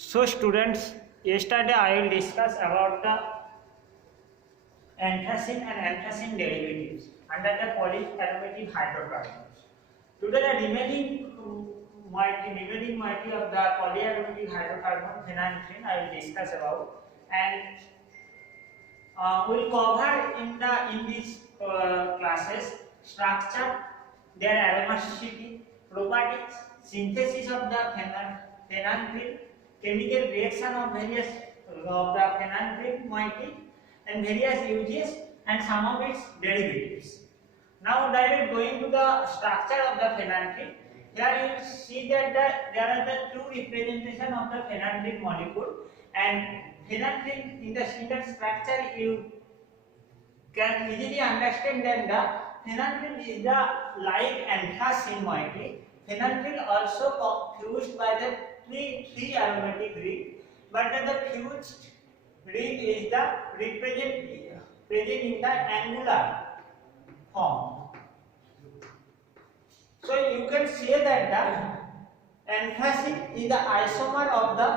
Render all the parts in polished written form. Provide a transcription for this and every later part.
So students, yesterday I will discuss about the anthracene and anthracene derivatives under the polyaromatic hydrocarbons. Today the remaining moiety of the polyaromatic hydrocarbon phenanthrene I will discuss about, and we will cover in these classes structure, their aromaticity, properties, synthesis of the phenanthrene, chemical reaction of various of the phenanthrene moiety, and various uses and some of its derivatives. Now direct going to the structure of the phenanthrene. Here you will see that there are the two representation of the phenanthrene molecule, and phenanthrene in the standard structure you can easily understand that the phenanthrene is the like anthracene moiety. Phenanthrene also fused by the three aromatic ring, but the fused ring is the present in the angular form. So you can say that the anthracene is the isomer of the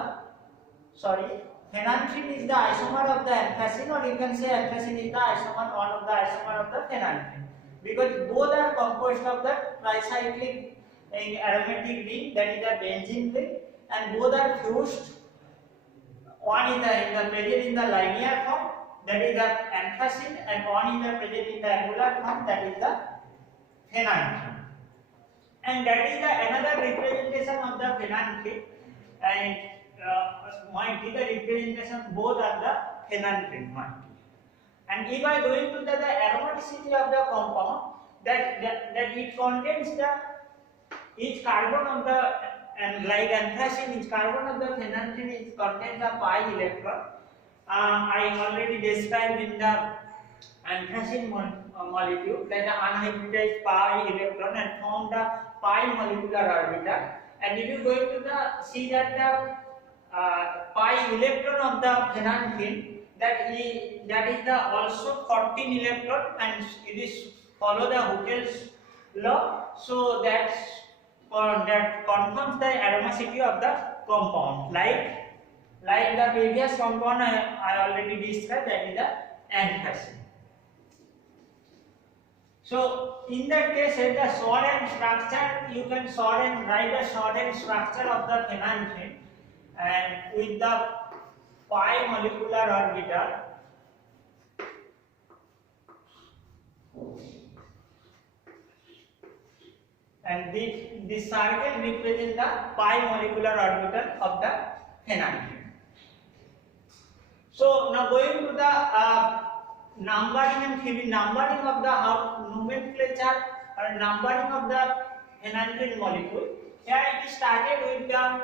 phenanthrene is the isomer of the anthracene, or you can say anthracene is the isomer, one of the isomer of the phenanthrene, because both are composed of the tricyclic aromatic ring, that is the benzene ring, and both are fused. One is present in the linear form, that is the anthracene, and one is present in the angular form, that is the phenanthrene. And that is the another representation of the phenanthrene, and moiety, the representation both are the phenanthrene moiety. And if I go into the aromaticity of the compound, that it contains each carbon of the, and like anthracene, each carbon of the phenanthrene contains a pi electron. I already described in the anthracene molecule that the unhybridized pi electron and formed the pi molecular orbital. And if you going to see that the pi electron of the phenanthrene, that is the also 14 electron, and it is follow the Huckel's law. So that confirms the aromaticity of the compound, like the previous compound I already described, that is the anthracene. So in that case, the Schwann structure, you can write the Schwann structure of the phenanthrene, and with the pi molecular orbital, and this circle represents the pi molecular orbital of the phenanthrene. So now going to the numbering and numbering of the nomenclature or numbering of the phenanthrene molecule. Here it is started with the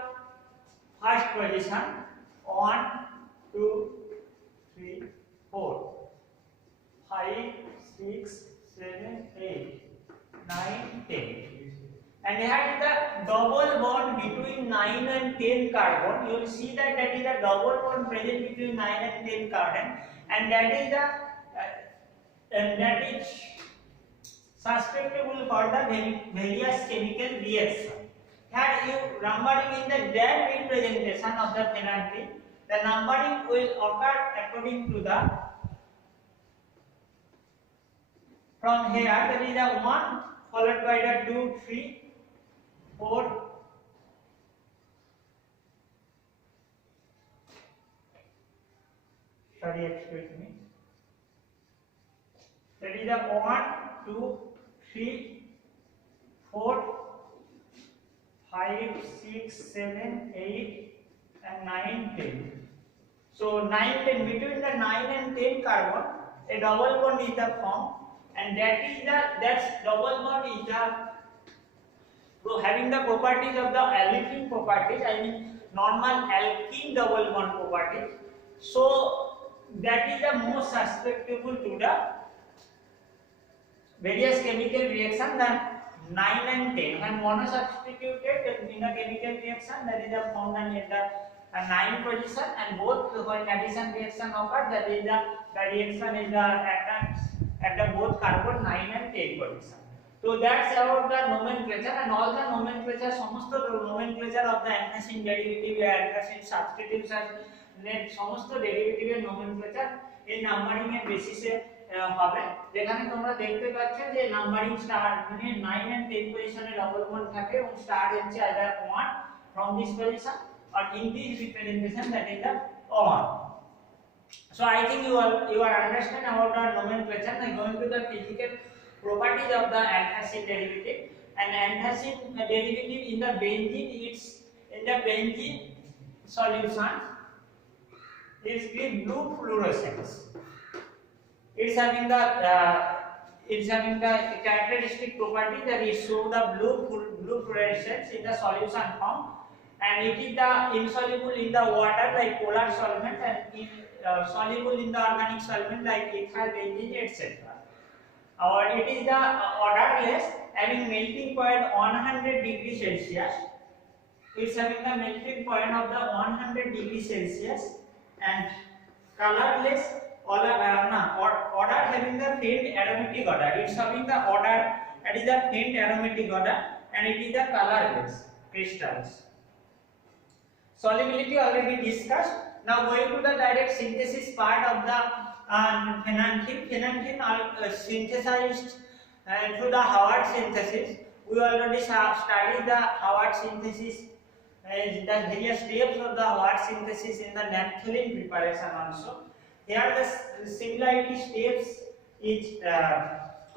first position, 1, 2, 3, 4, 5, 6, 7, 8, 9, 10. And here is the double bond between 9 and 10 carbon. You will see that is the double bond present between 9 and 10 carbon, and that is susceptible for the various chemical reaction. Here you numbering in the that representation of the phenanthrene, the numbering will occur according to the, from here that is the 1 followed by the 2, 3, 4, excuse me, that is the 1, 2, 3, 4, 5, 6, 7, 8, and 9, 10. So 9, 10, between the 9 and 10 carbon, a double bond is the form, and that double bond is having the properties of the alkene properties, I mean normal alkene double bond properties. So that is the most susceptible to the various chemical reaction than 9 and 10. When monosubstituted in a chemical reaction, that is the found at the 9 position, and both when addition reaction occurs, that is the reaction is at the both carbon 9 and 10 position. So that's about the nomenclature, and all the nomenclature, সমস্ত nomenclature of the antacid derivative, antacid substitutes আর সমস্ত derivative এর nomenclature এই numbering এর বেসিসে হবে, যেখানে তোমরা দেখতে পাচ্ছ যে নাম্বারিং স্টার মানে 9 and 10 পজিশনে ডবল বন্ড থাকে এবং স্টার হচ্ছে either 1 from this position or in this representation, that is the on. So I think you are understand about the nomenclature. Now going to the physical properties of the antacid derivative. And antacid derivative in the benzene, it's in the benzene solution, it's give blue fluorescence. It's having the characteristic property that it show the blue fluorescence in the solution form, and it is the insoluble in the water like polar solvent, and soluble in the organic solvent like ethyl benzene, etc. Or it is the odorless, having melting point 100 degrees Celsius. It's having the melting point of the 100 degrees Celsius, and colorless, odor having the faint aromatic odor. It's having the odor, that is the faint aromatic odor, and it is the colorless crystals. Solubility already discussed. Now going to the direct synthesis part of the phenanthine. Phenanthine are synthesized through the Howard synthesis. We already studied the Howard synthesis, the various steps of the Howard synthesis in the naphthalene preparation also. Here the similarity steps is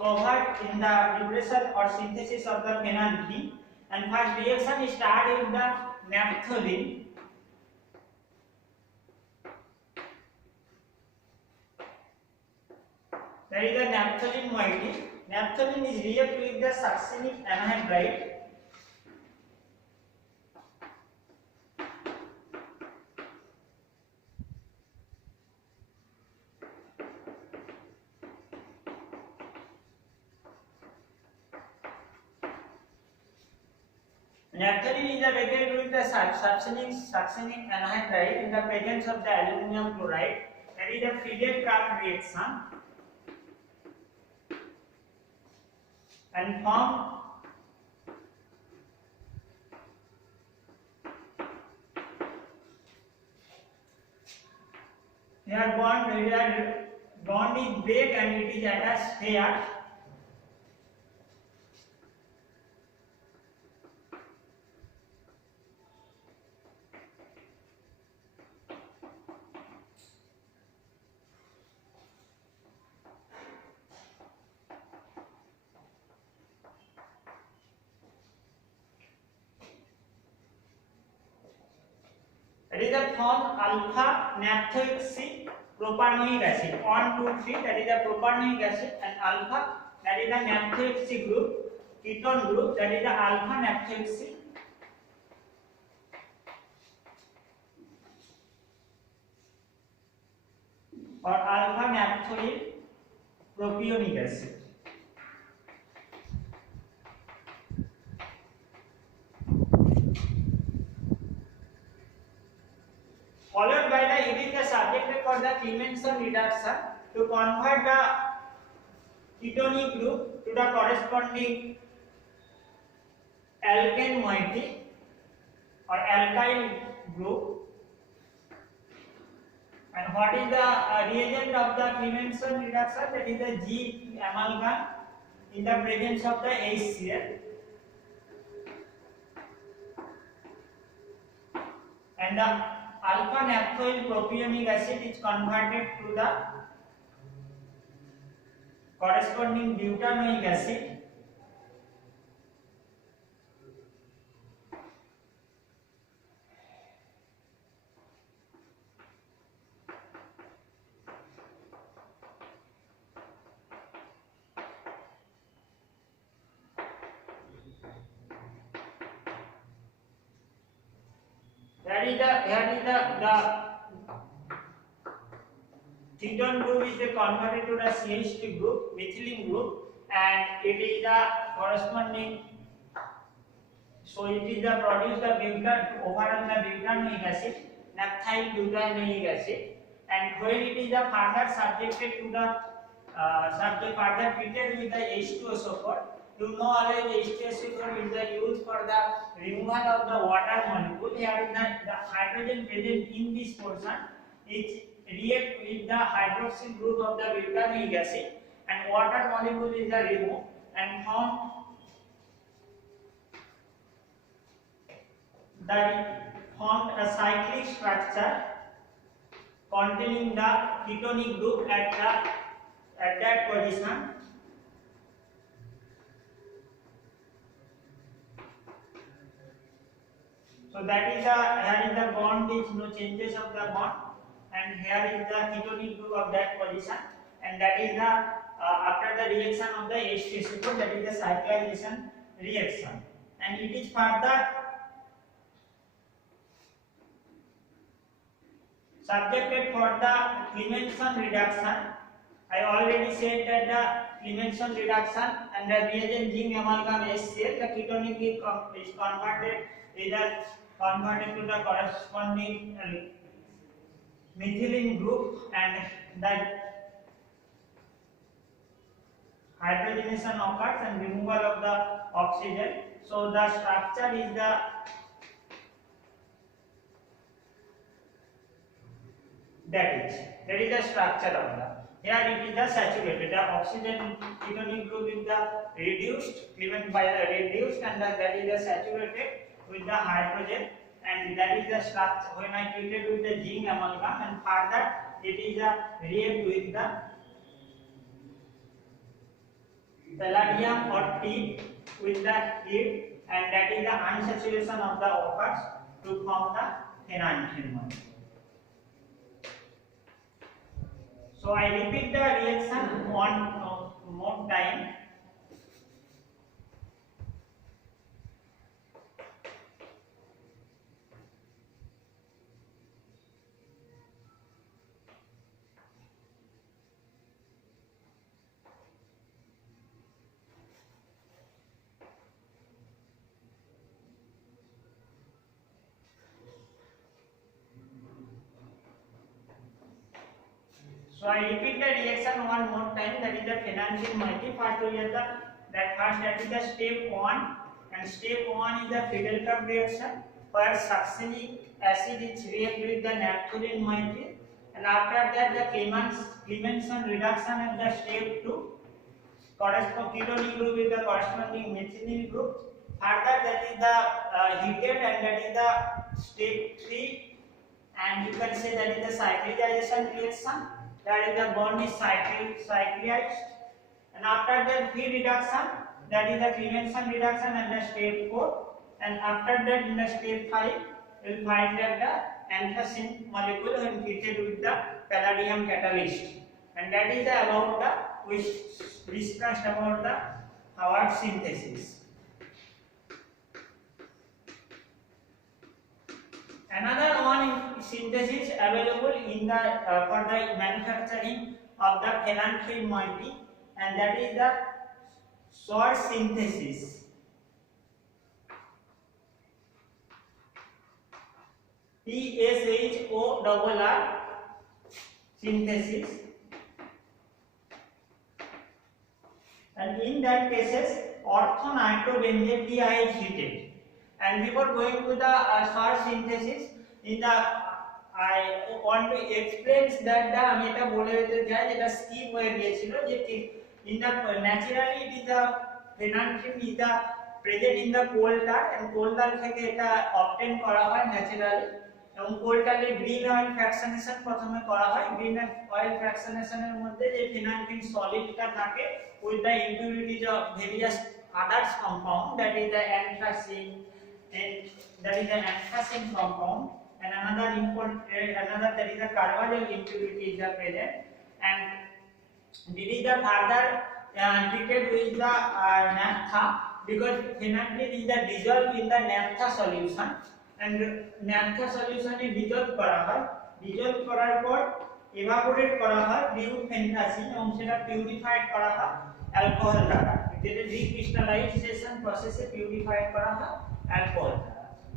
covered in the preparation or synthesis of the phenanthine. And first reaction is started with the naphthalene. That is the naphthalene moiety. Naphthalene is react with the succinic anhydride. Naphthalene is reacted with the succinic anhydride in the presence of the aluminum chloride. That is the Friedel-Crafts reaction, and form here bond is break and it is attached here. That is the form alpha naphthoxy propanoic acid. 1, 2, 3, that is the propanoic acid, and alpha, that is the naphthoxy group, ketone group, that is the alpha naphthoxy. Or alpha naphthoyl propionic acid. Followed by the, it is the subject for the Clemmensen reduction to convert the ketonic group to the corresponding alkane moiety or alkyl group. And what is the reagent of the Clemmensen reduction? That is the G amalgam in the presence of the HCl. And the alpha naphthoyl propionic acid is converted to the corresponding butanoic acid. Ketone group is converted to the CH2 group, methylene group, and it is the corresponding. So it is the produce the butane, overall the butanoic acid, naphthyl butanoic acid, and when it is the further subjected to the further treated with the H2SO4, you know always H2SO4 is the used for the removal of the water molecule. Here is the hydrogen present in this portion is react with the hydroxyl group of the butanoic acid, and water molecule is the removed and formed a cyclic structure containing the ketonic group at that position. So that is here is the bond is no changes of the bond, and here is the ketonic group of that position, and that is the after the reaction of the H2SO4, that is the cyclization reaction, and it is further subjected for the Clemenson reduction. I already said that the Clemenson reduction and the reagent zinc amalgam HCl, the ketonic is converted to the corresponding methylene group, and the hydrogenation occurs and removal of the oxygen. So the structure is that is the structure of the. Here it is the saturated. The oxygen ketonic group is the reduced, given by the reduced, and that is the saturated with the hydrogen, and that is the structure when I treated with the zinc amalgam, and further it is the react with the palladium or T with the heat, and that is the unsaturation of the occurs to form the phenanthrin molecule. So I repeat the reaction one more time. So I repeat the reaction one more time. That is the phenanthrin molecule. First we have that is the step 1, and step 1 is the Friedel-Crafts reaction, where succinic acid is react with the naphthalene molecule, and after that the Clemenson reduction at the step 2 corresponding ketonic group with the corresponding methylene group. Further that is the heated, and that is the step 3, and you can say that is the cyclization reaction. That is the bond is cyclized, and after that free reduction, that is the Clemenson reduction and the step 4, and after that in the step 5 we will find that the anthracene molecule when treated with the palladium catalyst, and that is the about the we discussed about the Howard synthesis. Another one synthesis available in the for the manufacturing of the phenanthrin moiety, and that is the SOR synthesis. PSHORR synthesis, and in that cases orthonitropentadiene is heated. And before going to the SOR synthesis, I want to explain that the আমি এটা বলে দিতে চাই যেটা skip হয়ে গিয়েছিল যে in the naturally it is the phenanthrin is the present in the coal tar, and coal tar থেকে এটা obtain করা হয় naturally, এবং coal tar এর green oil fractionation প্রথমে করা হয়। green oil fractionation এর মধ্যে যে phenanthrin solid টা থাকে with the impurities of various others compound, that is the anthracene, and that is the anthracene compound, and another that is the carbonyl impurity is present, and this is the further treated with the naphtha, because phenanthrin is the dissolved in the naphtha solution, and naphtha solution is dissolved করা হয়, dissolve করার পর evaporate করা হয় buphenazine, এবং সেটা purified করা হয় অ্যালকোহল দ্বারা, যেটা recrystallization process-এ purified করা হয় alcohol.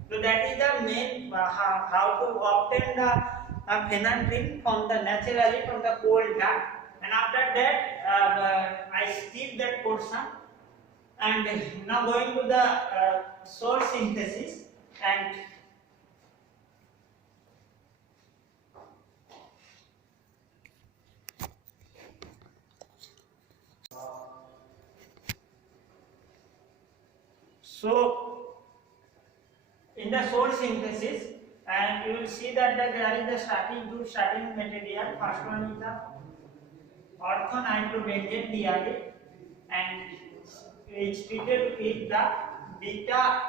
So that is the main how to obtain the phenanthrin from the naturally from the coal tar, and after that I skip that portion And now going to the salt synthesis. And so in the salt synthesis, and you will see that there is the starting material. First one is the orthonitrobenzene diarit, and it's treated with the beta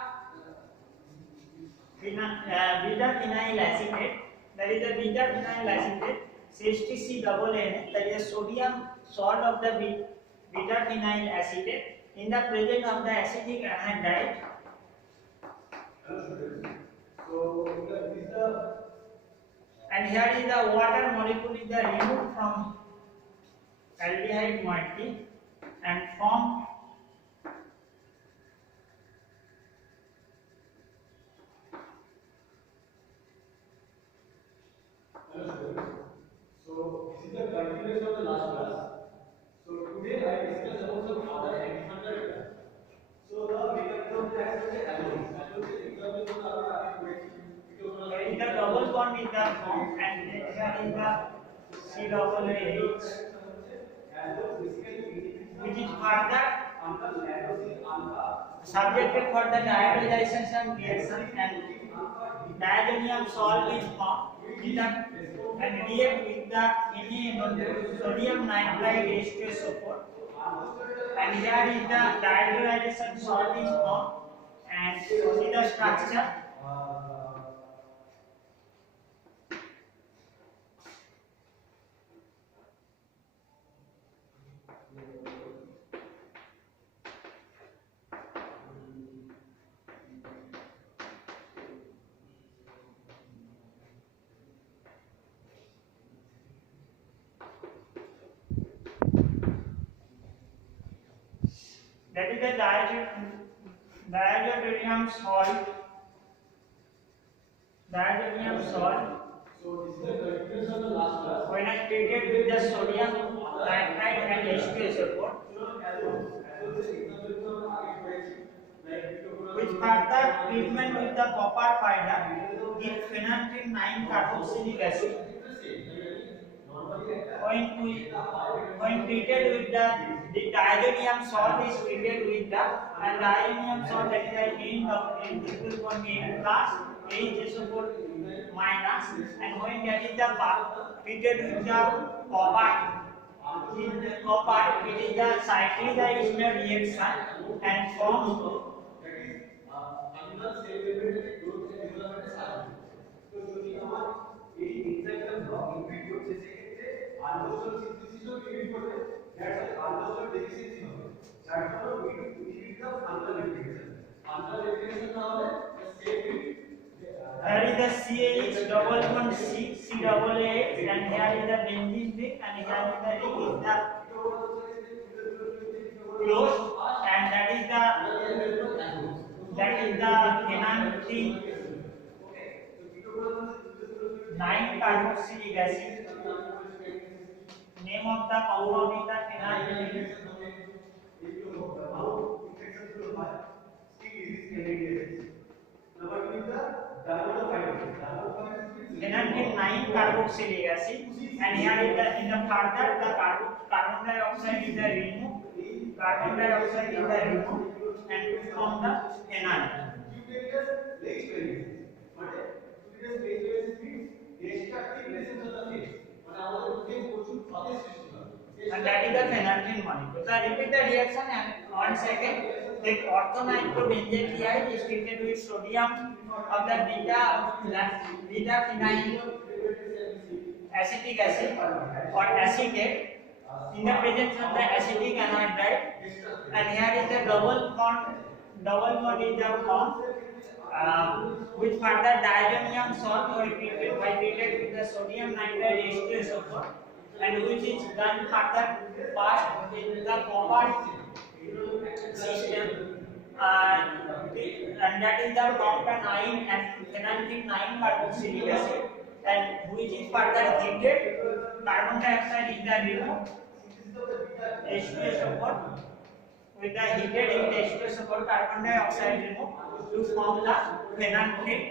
phenyl acetate. That is the beta phenyl acetate, CHTCAA. That is the sodium salt of the beta phenyl acetate in the presence of the acetic anhydride. And here is the water molecule is the removed from aldehyde moiety and form so this is the continuation of the last class. So today I discuss about some other examples. So the mechanism of the alloys. Alloys example in the double bond is the form, and here is the CAAH, which is further subjected for the dihydrogenation reaction, and diazonium salt is formed and react with the sodium nitrite H2SO4. And here is the dihydrogenation salt is formed, and see the structure. That is the diazonium salt. Diazonium salt. So this is the continuation of the last class. When I treated with the sodium nitrite and H2SO4, with further treatment with the copper fiber, give phenanthrene 9-carboxylic acid. When treated with the diazonium salt is treated with the diazonium salt, that is the end of triple bond N plus HSO4 minus, and when that is the treated with the copper, it is the cyclization reaction and forms Here is the CH double bond C, CAAH, and here is the benzene ring, and here is the ring is the closed, and that is the phenanthrene 9-carboxylic acid. Name of the compound is the phenanthrene. Phenanthrene 9-carboxylic acid, and here is the in the further the carbon dioxide is the removed, and from the phenol. And that is the phenanthrene molecule. So I repeat the reaction and once again. That orthonitrobenzene diarit is treated with sodium of the beta phenyl acetic acid or acetate in the presence of the acetic anhydride, and here is the double bond is the form with further diazonium salt by treated with the sodium nitrite H2SO4, and which is done further passed in the copper system, and that is the compound and phenanthrene 9-carboxylic acid, and which is further heated, carbon dioxide is the removed, H2SO4, with the heated in H2SO4 carbon dioxide removed to form the phenanthrin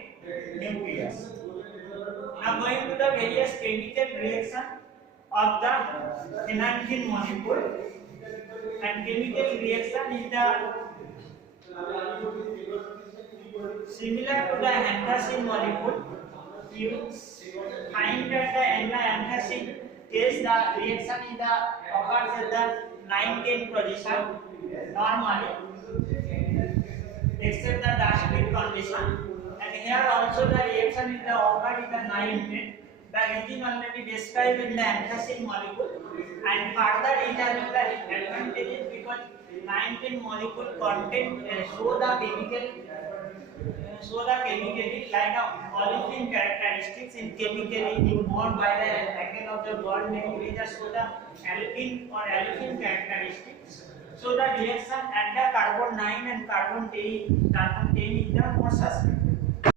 nucleus. Now going to the various chemical reaction of the phenanthrin molecule, and chemical reaction is the similar to the anthracene molecule. You find that the anthracene is the reaction is the occurs at the 9-10 position normally, except the Dashpit condition. And here also the reaction is the occur in the 9-10. The reason already described in the anthracene molecule, and further it has the advantages because 9-10 molecule contain show the chemically like a olefin characteristics in chemically involved by the angle of the bond length is show the alkene or olefin characteristics. So the reaction at the carbon 9 and carbon 10 is the more suspect.